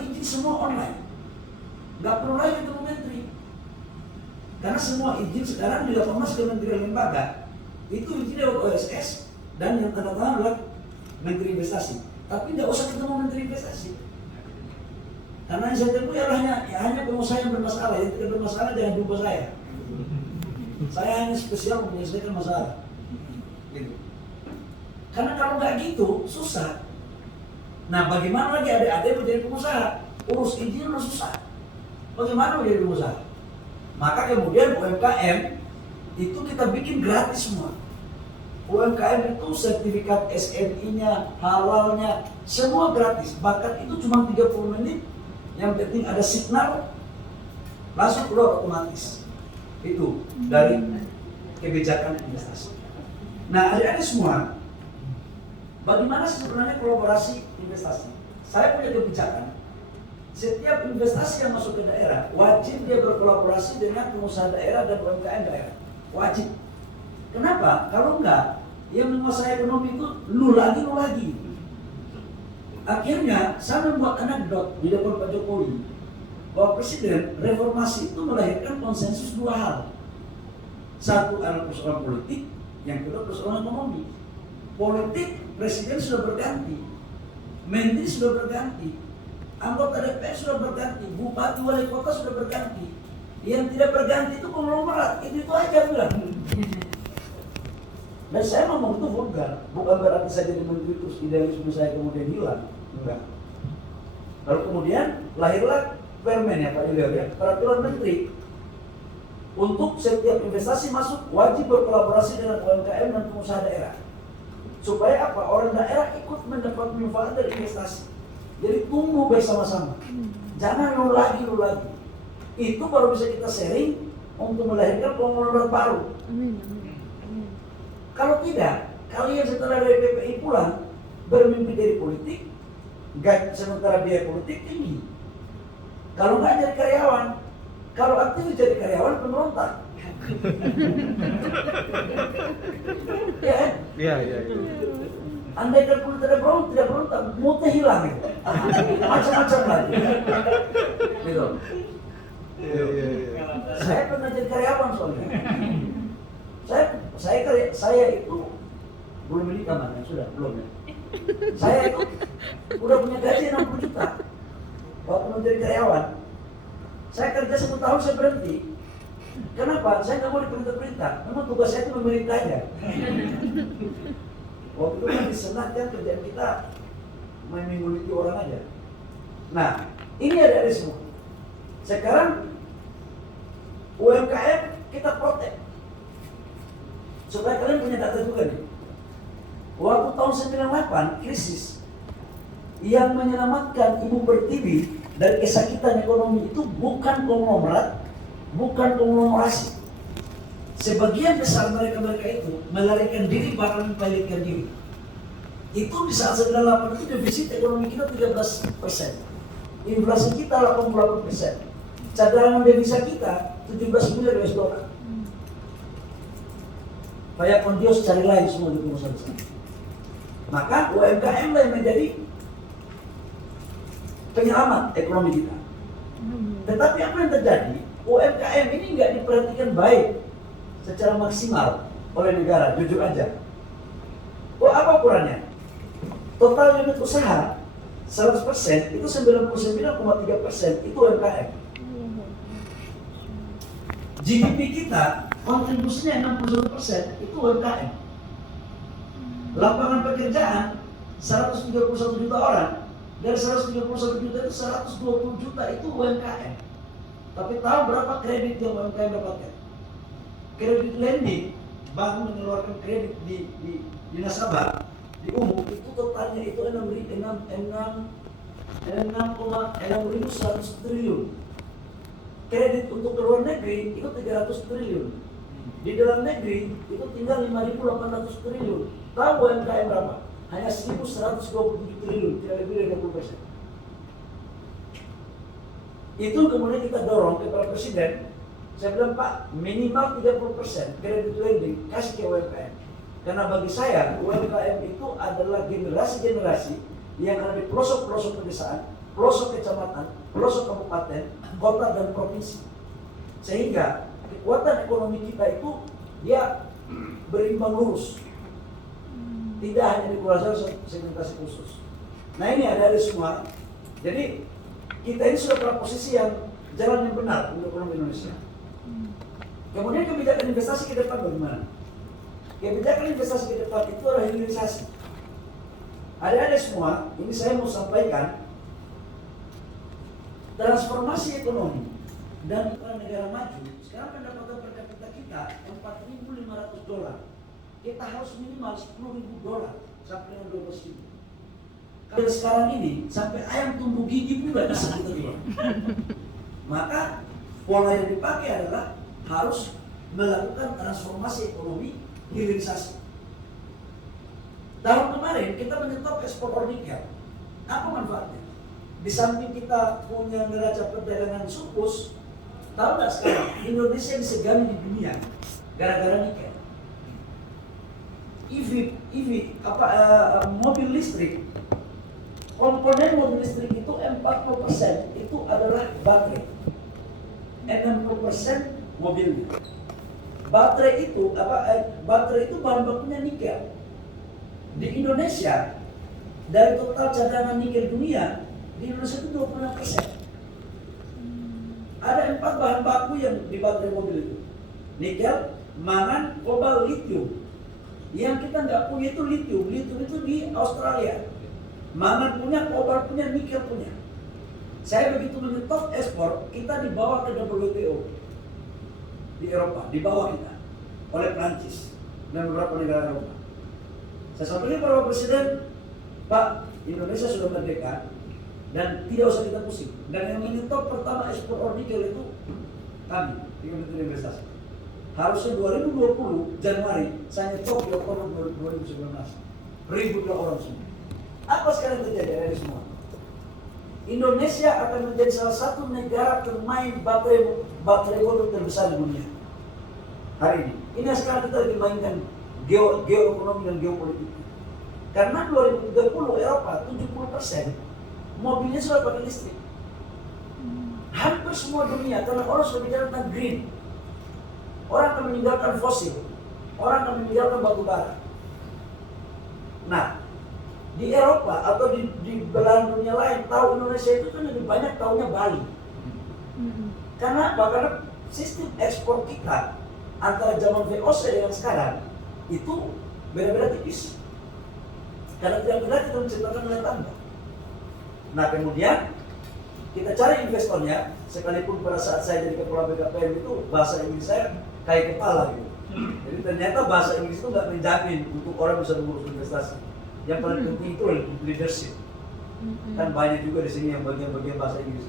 sekarang izin semua online. Nggak perlu lagi ketemu menteri. Karena semua izin sekarang dilakukan masuk Kementerian Lembaga. Itu izin lewat OSS dan yang tanda tangan adalah Menteri Investasi. Tapi nggak usah ketemu Menteri Investasi. Karena yang saya temui hanya pengusaha yang bermasalah. Yang tidak bermasalah jangan jumpa saya. Saya hanya spesial menyelesaikan masalah. Gitu. Karena kalau nggak gitu, susah. Nah, bagaimana lagi adik-adik menjadi pengusaha? Urus izin udah susah. Bagaimana menjadi pengusaha? Maka kemudian UMKM itu kita bikin gratis semua. UMKM itu sertifikat SNI-nya, halalnya, semua gratis. Bahkan itu cuma 30 menit. Yang penting ada signal, langsung keluar otomatis. Itu dari kebijakan investasi. Nah, adik-adik semua, bagaimana sebenarnya kolaborasi investasi? Saya punya kebijakan, setiap investasi yang masuk ke daerah, wajib dia berkolaborasi dengan pengusaha daerah dan UMKM daerah. Wajib. Kenapa? Kalau enggak, yang menguasai ekonomi itu lu lagi. Akhirnya, saya membuat anekdot di depan Pak Jokowi, bahwa Presiden reformasi itu melahirkan konsensus dua hal. Satu adalah persoalan politik, yang kedua persoalan ekonomi. Politik, Presiden sudah berganti, Menteri sudah berganti, anggota DPR sudah berganti, Bupati Wali Kota sudah berganti. Yang tidak berganti itu konglomerat, itu aja bilang. Dan saya ngomong itu vulgar, bukan berarti saya jadi menteri terus idealisme saya kemudian hilang. Enggak. Lalu kemudian lahirlah Permen ya Pak Yulio ya, peraturan menteri untuk setiap investasi masuk wajib berkolaborasi dengan UMKM dan pengusaha daerah. Supaya apa? Orang daerah ikut mendapat manfaat dari investasi. Jadi tumbuh bersama-sama. Jangan lu lagi. Itu baru bisa kita sharing untuk melahirkan konglomerat baru. Kalau tidak, kalian setelah dari PPI pulang bermimpi dari politik, sementara biaya politik tinggi. Kalau nggak jadi karyawan, kalau aktif jadi karyawan pemberontak. Iya. Andai kan pun tidak berontak, moodnya hilang gitu. Macam-macam lagi. Gitu. Iya. Saya pernah jadi karyawan soalnya. Saya itu belum menikah mana, sudah belum ya. Saya itu udah punya gaji 60 juta. Waktu menjadi karyawan, saya kerja 1 tahun saya berhenti. Kenapa? Saya nggak mau diperintah-perintah. Memang tugas saya itu memerintah aja. Waktu itu kan di Senat kan kerjaan kita memenguliti orang aja. Nah, ini ada semua. Sekarang UMKM kita protek. Supaya kalian punya data juga nih. Waktu tahun 98 krisis, yang menyelamatkan Ibu Pertiwi dari kesakitan ekonomi itu bukan konglomerat, bukan konglomerasi. Sebagian besar mereka itu melarikan diri bahkan memilihkan diri. Itu di saat 98 itu defisit ekonomi kita 13%, inflasi kita 88%, cadangan devisa kita 17 miliar US dollar. Kayak Pontius cari lain semua di pengusaha besar. Maka UMKM lah yang menjadi penyelamat ekonomi kita. Tetapi apa yang terjadi? UMKM ini nggak diperhatikan baik secara maksimal oleh negara, jujur aja. Apa ukurannya? Total unit usaha 100% itu 99,3% itu UMKM. GDP kita kontribusinya 61% itu UMKM. Lapangan pekerjaan 131 juta orang, dari 131 juta itu 120 juta itu UMKM. Tapi tahu berapa kredit yang UMKM dapatkan? Kredit lending, bank mengeluarkan kredit di nasabah, di umum itu totalnya itu 6,100 triliun. Kredit untuk ke luar negeri itu 300 triliun. Di dalam negeri itu tinggal 5.800 triliun. Tahu UMKM berapa? Hanya 1.127 triliun, tidak lebih dari 20%. Itu kemudian kita dorong kepada Presiden. Saya bilang, Pak, minimal 30% kredit lending kasih ke UMKM. Karena bagi saya, UMKM itu adalah generasi-generasi yang ada di pelosok-pelosok pedesaan, pelosok kecamatan, pelosok kabupaten, kota dan provinsi. Sehingga kekuatan ekonomi kita itu dia berimbang lurus. Tidak hanya dikuasai segmentasi khusus. Nah ini ada semua. Jadi kita ini sudah pada posisi yang jalan yang benar untuk ekonomi Indonesia. Kemudian kebijakan investasi ke depan bagaimana? Kebijakan investasi ke depan itu adalah hilirisasi. Ada semua, ini saya mau sampaikan transformasi ekonomi dan negara maju. Sekarang pendapatan per kapita kita $4.500. Kita harus minimal $10.000 sampai dengan $12.000. Kalau sekarang ini sampai ayam tumbuh gigi pun nggak bisa kita jual. Maka pola yang dipakai adalah harus melakukan transformasi ekonomi hilirisasi. Tahun kemarin kita menyetop ekspor nikel. Apa manfaatnya? Di samping kita punya neraca perdagangan surplus, tahu nggak sekarang Indonesia disegani di dunia gara-gara nikel. Mobil listrik, komponen mobil listrik itu 40% itu adalah baterai, 60% mobilnya. Baterai itu bahan bakunya nikel. Di Indonesia dari total cadangan nikel dunia di Indonesia itu 26%. Ada 4 bahan baku yang di baterai mobil itu: nikel, mangan, kobalt, litium. Yang kita nggak punya itu litium. Litium itu di Australia. Mangan punya, kobalt punya, nikel punya. Saya begitu menyetop ekspor, kita dibawa ke WTO di Eropa, dibawa kita oleh Prancis dan beberapa negara Eropa. Saya sampaikan kepada Pak Presiden, Pak, Indonesia sudah merdeka dan tidak usah kita pusing. Dan yang menyetop pertama ekspor nikel itu kami di Kementerian Investasi. Harusnya 2020 Januari, saya nyetop di Oktober 2019. Ributlah orang semua. Apa sekarang terjadi dari semua? Indonesia akan menjadi salah satu negara pemain baterai mobil terbesar di dunia hari ini. Ini yang sekarang kita lagi mainkan geoekonomi dan geopolitik. Karena 2030 Eropa 70% mobilnya sudah pakai listrik. Hampir semua dunia, karena orang sudah bicara tentang green. Orang akan meninggalkan fosil, orang akan meninggalkan batu bara. Nah, di Eropa atau di belahan dunia lain tahu Indonesia itu kan lebih banyak tahunya Bali. Karena bahkan sistem ekspor kita antara zaman VOC dengan sekarang itu beda-beda tipis. Karena tidak kita menciptakan nilai tambah. Nah kemudian kita cari investornya, sekalipun pada saat saya jadi kepala BKPM itu bahasa Inggris saya kayak kepala gitu. Jadi ternyata bahasa Inggris itu nggak menjamin untuk orang bisa mengurus investasi. Yang paling penting itu leadership. Kan banyak juga di sini yang bagian-bagian bahasa Inggris.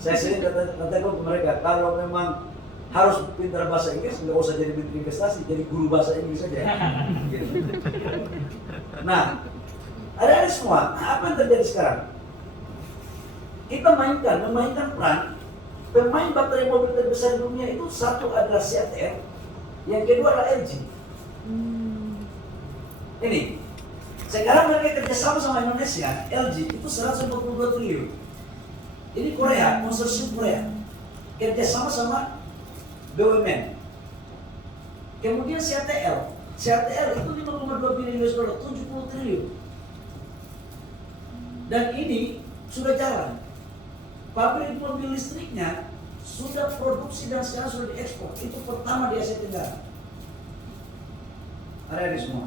Saya sering katakan ke mereka, kalau memang harus pintar bahasa Inggris, nggak usah jadi menteri investasi, jadi guru bahasa Inggris saja. Gitu. Nah, ada semua. Apa yang terjadi sekarang? Kita memainkan peran pemain baterai mobil terbesar di dunia itu. Satu adalah CATL, yang kedua adalah LG. Ini sekarang mereka kerjasama sama Indonesia. LG itu 142 triliun. Ini Korea, konsorsium Korea, kerjasama sama BUMN. Kemudian CATL itu 5,2 bilion US dollar, 70 triliun. Dan ini sudah jalan. Pabrik mobil listriknya sudah produksi dan sekarang sudah diekspor. Itu pertama di Asia Tenggara. Ada di semua.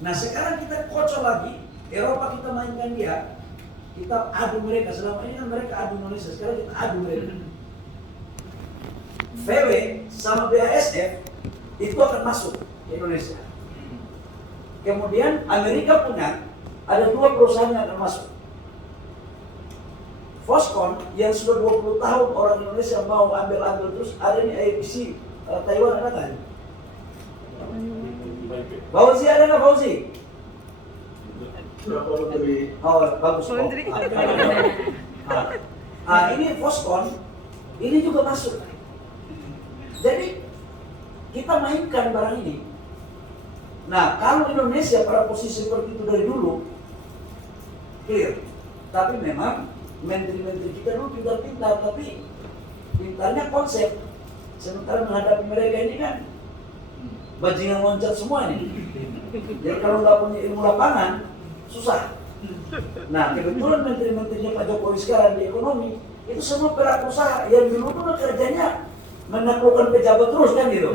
Nah sekarang kita kocok lagi, Eropa kita mainkan dia, kita adu mereka. Selama ini kan mereka adu Indonesia, sekarang kita adu mereka. VW sama BASF itu akan masuk ke Indonesia. Kemudian Amerika punya ada 2 perusahaan yang akan masuk. Foxconn yang sudah 20 tahun orang Indonesia mau ambil terus, ada ini APC Taiwan, ada nggak? Fauzi ada nggak Fauzi? Oh bagus. Ini Foxconn, ini juga masuk. Jadi kita mainkan barang ini. Nah kalau Indonesia pada posisi seperti itu dari dulu, clear. Tapi memang menteri-menteri kita dulu pintar-pintar, tapi pintarnya konsep. Sementara menghadapi mereka ini kan bajingan loncat semua ini. Jadi kalau nggak punya ilmu lapangan, susah. Nah, kebetulan menteri-menterinya Pak Jokowi sekarang di ekonomi, itu semua pelaku usaha yang dulu tuh kerjanya menaklukkan pejabat terus kan gitu.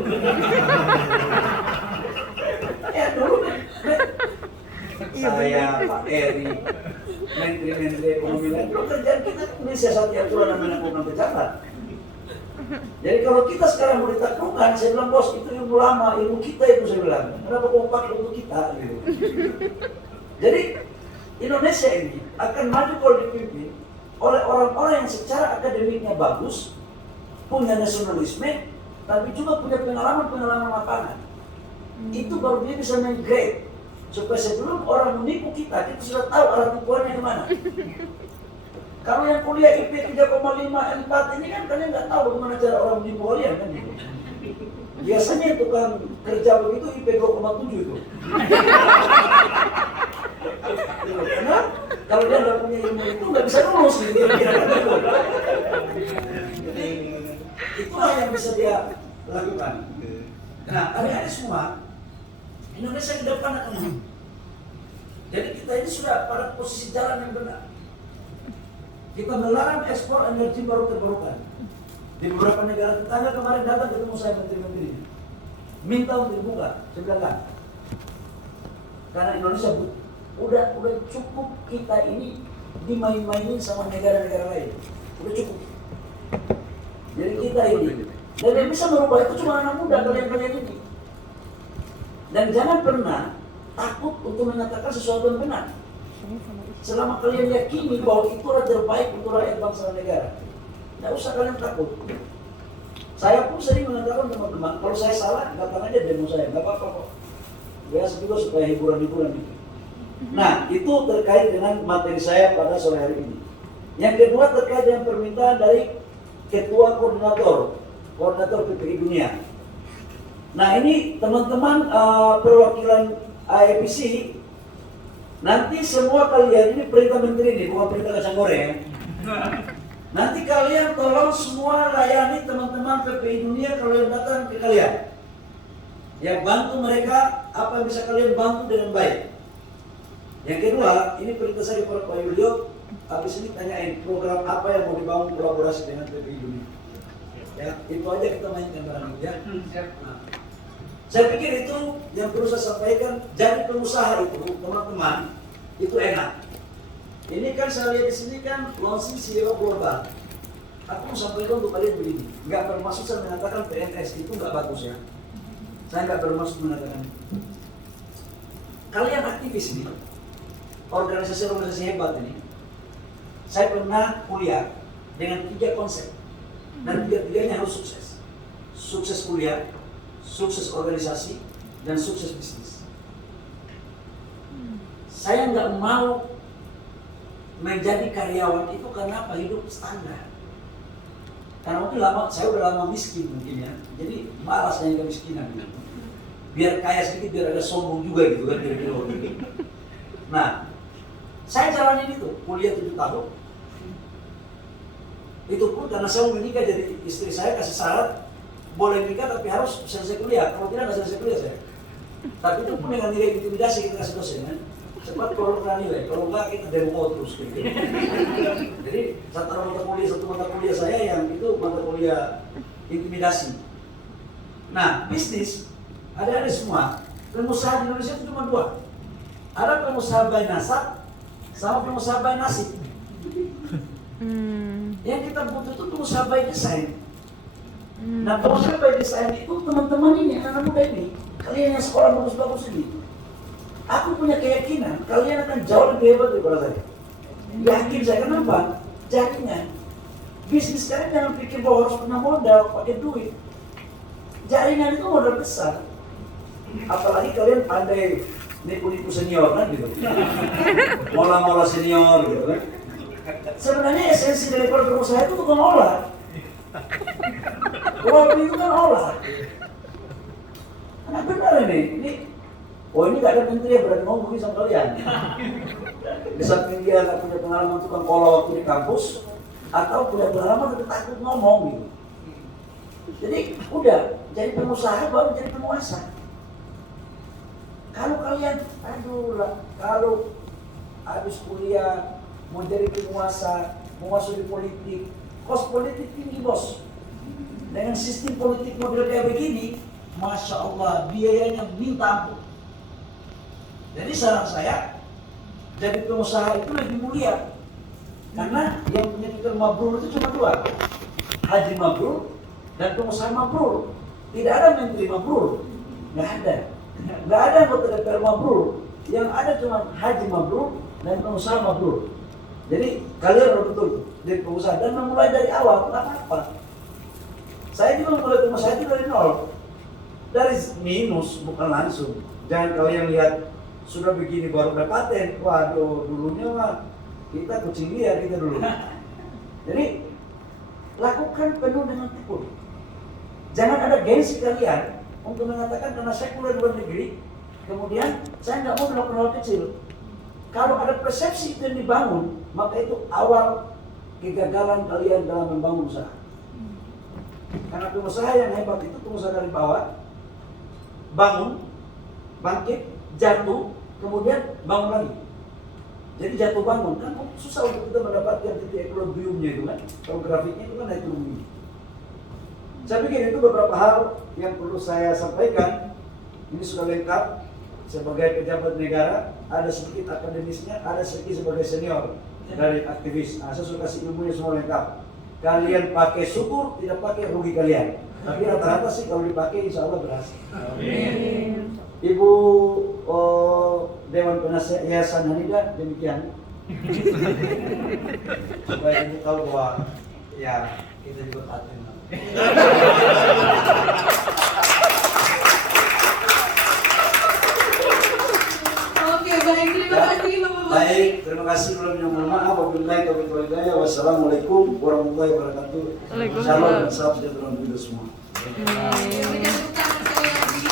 Ya dulu saya, Pak Eri, menteri-menteri ekonomi lain, dulu kerjaan kita mensiasati aturan dan menaklukkan pejabat. Jadi kalau kita sekarang mau ditaklukkan, saya bilang bos itu ilmu lama, ilmu kita itu saya bilang. Kenapa kau pakai untuk kita? Gitu. Jadi Indonesia ini akan maju kalau dipimpin oleh orang-orang yang secara akademiknya bagus, punya nasionalisme, tapi juga punya pengalaman lapangan. Itu baru dia bisa meng-grade. Supaya sebelum orang menipu kita sudah tahu arah tipuannya kemana. Kalau yang kuliah IP 3,5, 4 ini kan kalian nggak tahu bagaimana cara orang menipu kalian kan gitu. Biasanya tukang kerja begitu IP 2,7 itu. Karena kalau dia nggak punya ilmu itu nggak bisa lulus gitu. Jadi itulah yang bisa dia lakukan. Nah, adik-adik semua, Indonesia ke depan akan maju. Jadi kita ini sudah pada posisi jalan yang benar. Kita melarang ekspor energi baru terbarukan. Di beberapa negara tetangga kemarin datang ketemu saya menteri-menteri ini. Minta untuk dibuka, saya bilang kan. Karena Indonesia udah cukup kita ini dimain-mainin sama negara-negara lain. Udah cukup. Jadi kita ini, dan yang bisa merubah itu cuma anak muda kalian-kalian ini. Dan jangan pernah takut untuk mengatakan sesuatu yang benar. Selama kalian yakini bahwa itu adalah terbaik untuk rakyat bangsa dan negara, tidak usah kalian takut. Saya pun sering mengatakan teman-teman, kalau saya salah, datang aja demo saya, nggak apa-apa kok. Biasa juga supaya hiburan-hiburan gitu. Nah, itu terkait dengan materi saya pada sore hari ini. Yang kedua terkait dengan permintaan dari Ketua Koordinator PPI Dunia. Nah, ini teman-teman perwakilan IPC. Nanti semua kalian, ini perintah menteri ini, bukan perintah kacang goreng. Nanti kalian tolong semua layani teman-teman PPI Dunia kalau yang datang ke kalian. Ya, bantu mereka apa yang bisa kalian bantu dengan baik. Yang kedua, ini perintah saya kepada Pak Yulio, habis ini tanyain program apa yang mau dibangun kolaborasi dengan PPI Dunia. Ya, itu aja kita mainkan barang ya. Nah, saya pikir itu yang perlu saya sampaikan. Jadi pengusaha itu, teman-teman, itu enak. Ini kan saya lihat di sini kan launching CEO global. Aku mau sampaikan untuk kalian begini. Nggak bermaksud saya mengatakan PNS itu nggak bagus ya. Saya nggak bermaksud mengatakan. Kalian aktivis ini, organisasi-organisasi hebat ini. Saya pernah kuliah dengan 3 konsep dan 3-tiganya harus sukses. Sukses kuliah, sukses organisasi, dan sukses bisnis. Saya nggak mau menjadi karyawan itu karena apa? Hidup standar. Karena mungkin saya udah lama miskin mungkin ya. Jadi malas dengan kemiskinan. Biar kaya sedikit, biar ada sombong juga gitu kan kira-kira gitu. Nah, saya jalanin itu, kuliah 7 tahun. Itu pun karena saya mau menikah, jadi istri saya kasih syarat boleh nikah tapi harus selesai kuliah. Kalau tidak nggak selesai kuliah saya. Tapi itu pun dengan nilai intimidasi kita kasih dosen kan. Cepat keluar nilai, kalau enggak kita demo terus gitu. Jadi satu mata kuliah saya yang itu mata kuliah intimidasi. Nah, bisnis ada semua. Pengusaha di Indonesia itu cuma 2. Ada pengusaha by nasab sama pengusaha by nasib. Yang kita butuh itu pengusaha by design. Nah, pengusaha by design itu teman-teman ini, anak muda ini, kalian yang sekolah bagus-bagus ini. Aku punya keyakinan kalian akan jauh lebih hebat daripada saya. Yakin saya, kenapa? Jaringan. Bisnis kalian jangan pikir bahwa harus punya modal, pakai duit. Jaringan itu modal besar. Apalagi kalian pandai nipu-nipu senior kan gitu. Mola-mola senior gitu kan. Sebenarnya esensi dari pengusaha itu bukan olah. Kalau itu kan olah. Karena benar ini Oh ini nggak ada menteri yang berani ngomong begini sama kalian. Di samping dia nggak punya pengalaman tukang kolak waktu di kampus, atau punya pengalaman tapi takut ngomong gitu. Jadi udah, jadi pengusaha baru jadi penguasa. Kalau kalian, aduh lah, kalau habis kuliah mau jadi penguasa, mau masuk di politik, kos politik tinggi bos. Dengan sistem politik model kayak begini, Masya Allah biayanya minta ampun. Jadi saran saya, jadi pengusaha itu lebih mulia. Karena yang punya titel mabrur itu cuma dua, haji mabrur dan pengusaha mabrur. Tidak ada menteri mabrur, nggak ada. Nggak ada anggota DPR mabrur. Yang ada cuma haji mabrur dan pengusaha mabrur. Jadi kalian harus betul jadi pengusaha dan memulai dari awal, nggak apa-apa. Saya juga memulai pengusaha itu dari nol, dari minus, bukan langsung. Jangan kalian lihat sudah begini baru ada paten. Waduh, dulunya mah kita kucing liar kita dulu. Jadi lakukan penuh dengan tekun. Jangan ada gengsi kalian untuk mengatakan karena saya kuliah di luar negeri, kemudian saya nggak mau melakukan hal kecil. Kalau ada persepsi itu yang dibangun, maka itu awal kegagalan kalian dalam membangun usaha. Karena pengusaha yang hebat itu pengusaha dari bawah, bangun, bangkit, jatuh, kemudian bangun lagi. Jadi jatuh bangun kan susah untuk kita mendapatkan titik equilibriumnya itu kan. Kalau grafiknya itu kan naik turun begini. Saya pikir itu beberapa hal yang perlu saya sampaikan. Ini sudah lengkap sebagai pejabat negara, ada sedikit akademisnya, ada sedikit sebagai senior dari aktivis. Nah, saya sudah kasih ilmunya semua lengkap. Kalian pakai syukur, tidak pakai rugi kalian. Tapi rata-rata sih kalau dipakai insya Allah berhasil. Amin. Ibu Dewan Penasihat Yayasan Hanida demikian. Supaya ibu tahu bahwa ya kita juga paten. Oke, baik, terima kasih Bapak. Baik, terima kasih. Mohon maaf. Wabillahi taufiq wal hidayah. Wassalamualaikum warahmatullahi wabarakatuh. Shalom dan salam sejahtera untuk kita semua. Berikan tepuk tangan sekali lagi.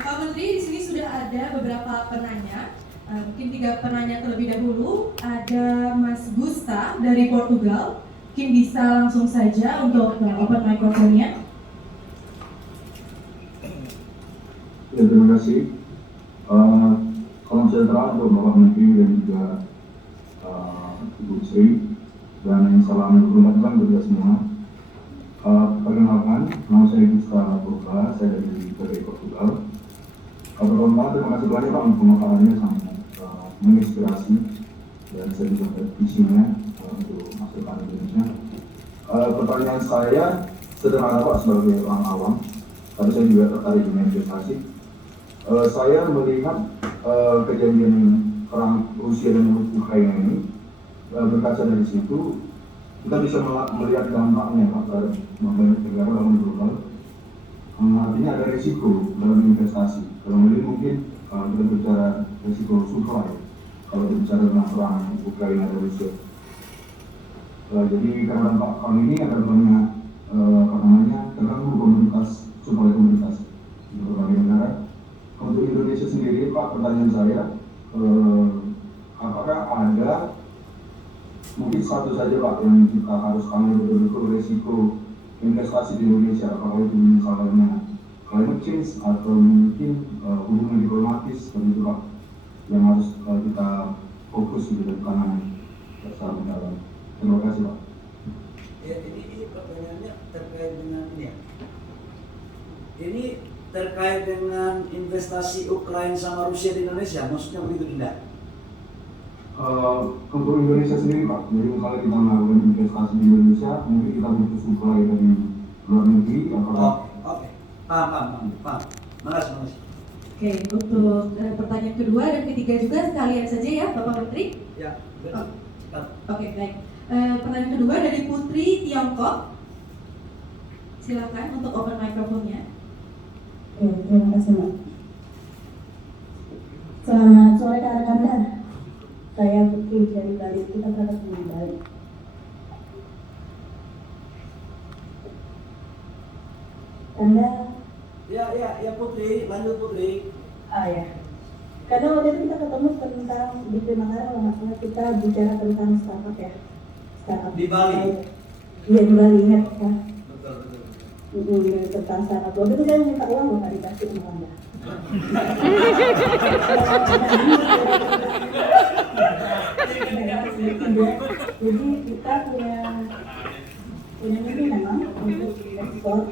Pak Menteri, di sini sudah ada beberapa penanya. Mungkin 3 penanya terlebih dahulu. Ada Mas Gusta dari Portugal. Mungkin bisa langsung saja untuk open microphone-nya. Ya, terima kasih. Salam sejahtera untuk Bapak Menteri dan juga Ibu Sri, dan salam berhormat untuk kita semua. Perkenalkan, nama saya Gusta Boga, saya dari Portugal. Pertama, terima kasih banyak Pak untuk pemaparannya, sangat menginspirasi dan saya bisa visinya untuk masuk ke Indonesia. Pertanyaan saya sederhana Pak sebagai orang awam, tapi saya juga tertarik dengan investasi. Saya melihat kejadian perang Rusia dan Ukraina ini, berkaca dari situ kita bisa melihat dampaknya Pak terhadap negara dalam global. Artinya ada risiko dalam investasi. Dalam ini mungkin kita bicara risiko supply kalau bicara tentang perang Ukraina dan Rusia. Jadi karena dampak perang ini ada banyak terganggu komoditas, supply komoditas di berbagai negara. Untuk Indonesia sendiri, Pak, pertanyaan saya, apakah ada mungkin satu saja Pak yang kita harus ambil betul-betul resiko investasi di Indonesia, apakah itu misalnya climate change atau mungkin hubungan diplomatis seperti itu Pak, yang harus kita fokus di dalam secara mendalam. Terima kasih Pak. Ya, ini pertanyaannya terkait dengan ini ya. Ini terkait dengan investasi Ukraina sama Rusia di Indonesia, maksudnya begitu tidak? Untuk Indonesia sendiri Pak, jadi misalnya kita melakukan investasi di Indonesia, mungkin kita butuh supply dari luar negeri, apakah? Oke. Paham. Makasih. Oke, untuk pertanyaan kedua dan ketiga juga sekalian saja ya Bapak Menteri. Ya, betul. Oke, baik. Pertanyaan kedua dari Putri Tiongkok. Silakan untuk open microphone-nya. Terima kasih Mbak. Selamat sore rekan-rekan. Saya Putri dari Bali. Kita berangkat dari Bali. Anda? Ya, ya Putri, lanjut Putri. Ya. Karena waktu itu kita ketemu tentang di Makassar, kalau nggak salah kita bicara tentang startup ya. Startup Di Bali. Iya di Bali, ingat ya. Betul. Tentang startup. Waktu itu saya minta uang loh, nggak dikasih sama Anda. Jadi kita punya mimpi memang untuk ekspor